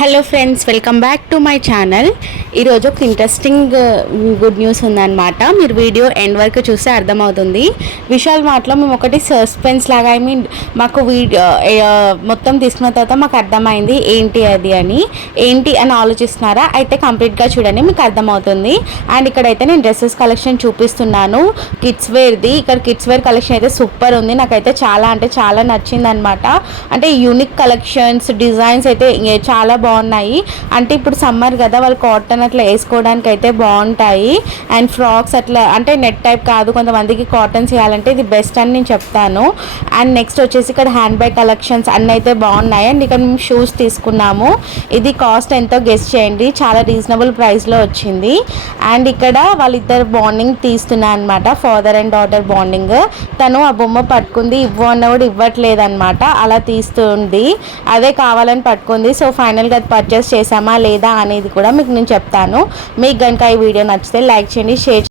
Hello friends, welcome back to my channel. ఈరోజు ఒక interesting good news ఉందన్నమాట. మీరు వీడియో ఎండ్ వరకు చూస్తే అర్థమవుతుంది. విశాల్ మార్ట్లో మేము ఒకటి సస్పెన్స్ లాగా మాకు వీడియో మొత్తం తీసుకున్న తర్వాత మాకు అర్థమైంది ఏంటి అని ఆలోచిస్తున్నారా? అయితే కంప్లీట్గా చూడండి, మీకు అర్థమవుతుంది. అండ్ ఇక్కడైతే నేను డ్రెస్సెస్ కలెక్షన్ చూపిస్తున్నాను, కిడ్స్ వేర్ది. ఇక్కడ కిడ్స్ వేర్ కలెక్షన్ అయితే సూపర్ ఉంది. నాకైతే చాలా నచ్చింది అనమాట. అంటే యూనిక్ కలెక్షన్స్, డిజైన్స్ అయితే చాలా బాగున్నాయి. అంటే ఇప్పుడు సమ్మర్ కదా, వాళ్ళు కాటన్ అట్లా వేసుకోవడానికి అయితే బాగుంటాయి. అండ్ ఫ్రాక్స్ అట్లా అంటే నెట్ టైప్ కాదు, కొంతమందికి కాటన్ చేయాలంటే ఇది బెస్ట్ అని నేను చెప్తాను. అండ్ నెక్స్ట్ వచ్చేసి ఇక్కడ హ్యాండ్ బ్యాగ్ కలెక్షన్స్ అన్నీ అయితే బాగున్నాయి. అండ్ ఇక్కడ మేము షూస్ తీసుకున్నాము. ఇది కాస్ట్ ఎంతో గెస్ చేయండి, చాలా రీజనబుల్ ప్రైస్లో వచ్చింది. అండ్ ఇక్కడ వాళ్ళిద్దరు బాండింగ్ తీస్తున్నా అనమాట, ఫాదర్ అండ్ డాటర్ బాండింగ్. తను ఆ బొమ్మ పట్టుకుంది, ఇవ్వు అన్న కూడా ఇవ్వట్లేదు అనమాట, అలా తీస్తుంది. అదే కావాలని పట్టుకుంది. సో ఫైనల్గా అది పర్చేస్ చేసామా లేదా అనేది కూడా మీకు నేను చెప్తాను. మీకు కనుక ఈ వీడియో నచ్చితే లైక్ చేయండి, షేర్